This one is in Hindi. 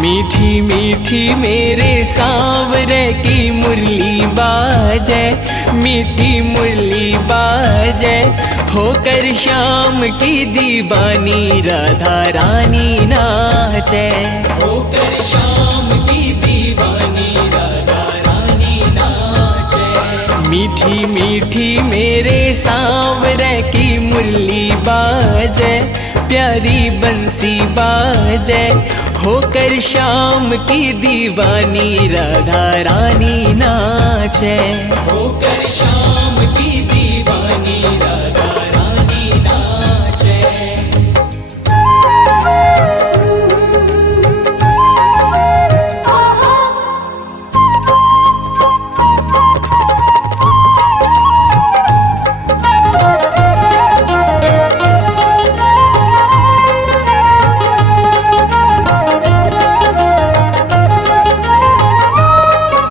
मीठी मीठी मेरे सांवरे की मुरली बाजे, मीठी मुरली बाजे, होकर श्याम की दीवानी राधा रानी नाचे। होकर श्याम की दीवानी राधा रानी नाचे। मीठी मीठी मेरे सांवरे की मुरली बाजे, प्यारी बंसी बाजे, होकर श्याम की दीवानी राधा रानी नाचे। होकर श्याम की दीवानी राधा